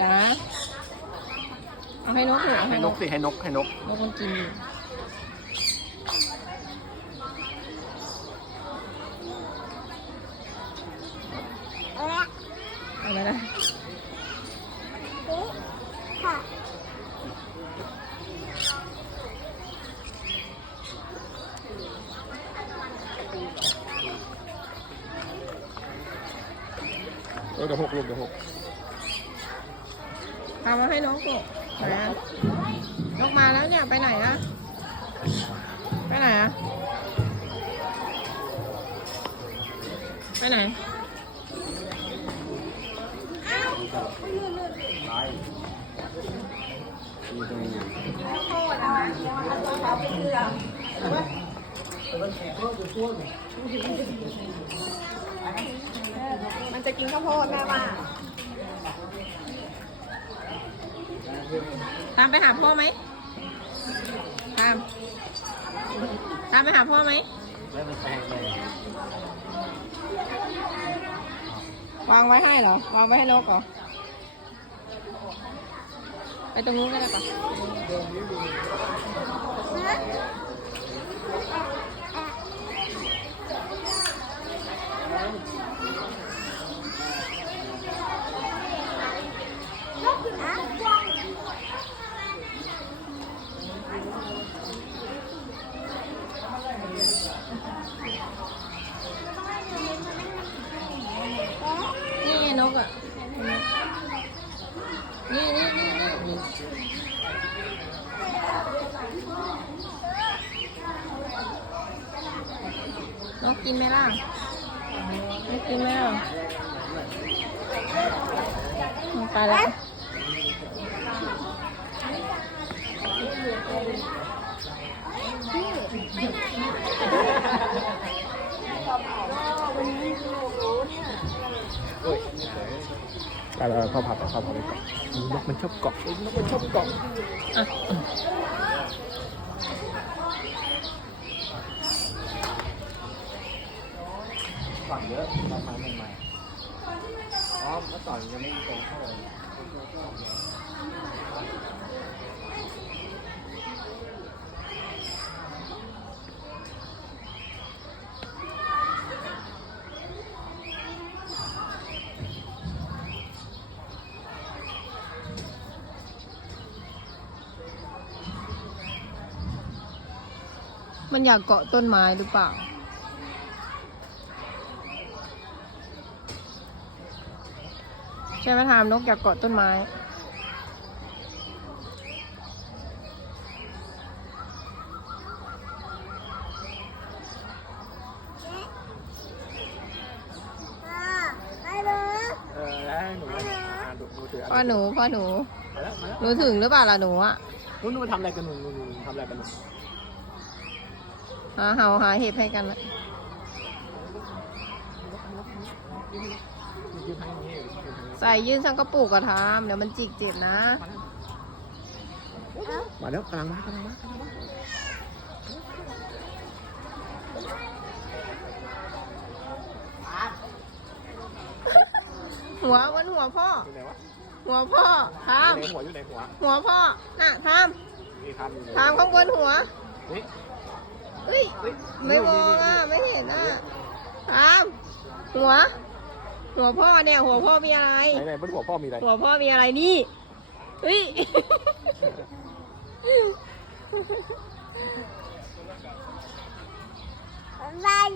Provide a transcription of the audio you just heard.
จ๋าเอาให้นกเถอะเอาให้ให้นนกกสิให้นกให้นกนกมันกินอยู่เอาไปนะเออเดี๋ยวหกลูกเดี๋ยวหก เอามาให้นกลูกไหนอะนกมาแล้วเนี่ยไปไหนอะไปไหนอะไปไหนมันจะกินข้าวโพดแม่ว่า ตามไปหาพ่อไหมตาม ตามไปหาพ่อไหมวางไว้ให้เหรอ วางไว้ให้นกเหรอ ไปตรงนู้นก็ได้ปะนี่ไงนกอะ นี่นี่นี่นี่ นกกินไหมล่ะไม่กินไหมล่ะไปแล้วไปแล้วเข้าผับเข้าผับไปก่อนนกมันชอบเกาะนกมันชอบเกาะ อะ ฝั่งเยอะตอนมาใหม่ๆอ๋อเมื่อ ก่อนยังไม่มีตรงเท่าไหร่มันอยากเกาะต้นไม้หรือเปล่า ใช่ไหมทามนกอยากเกาะต้นไม้ เออแล้วให้หนูอ่านดูดูถือพ่อหนูพ่อหนู มาแล้วมาแล้วหนูถึงหรือเปล่าล่ะหนูอะนู้นนู้นทำอะไรกันหนูหนูหนูทำอะไรกันหนูหาเห่าหาเห็บให้กันนะ ยืนทางนี้ยืนทางนี้ใส่ยื่นสังกระปุกกระทามเดี๋ยวมันจิกเจ็บนะมาแล้วกำลังมากำลังมากำลังมาหัวมันหัวพ่อ อยู่ไหนวะหัวพ่อทามอยู่ไหนหัวอยู่ไหนหัวหัวพ่อ น่ะทามนี่ครับอยู่ไหนทามข้างบนหัวนี่เฮ้ย ไม่มองอะ ไม่เห็นอะทามหัว หัวพ่อเนี่ย หัวพ่อมีอะไร ไหนไหนบนหัวพ่อมีอะไรหัวพ่อมีอะไรนี่เฮ้ยบาย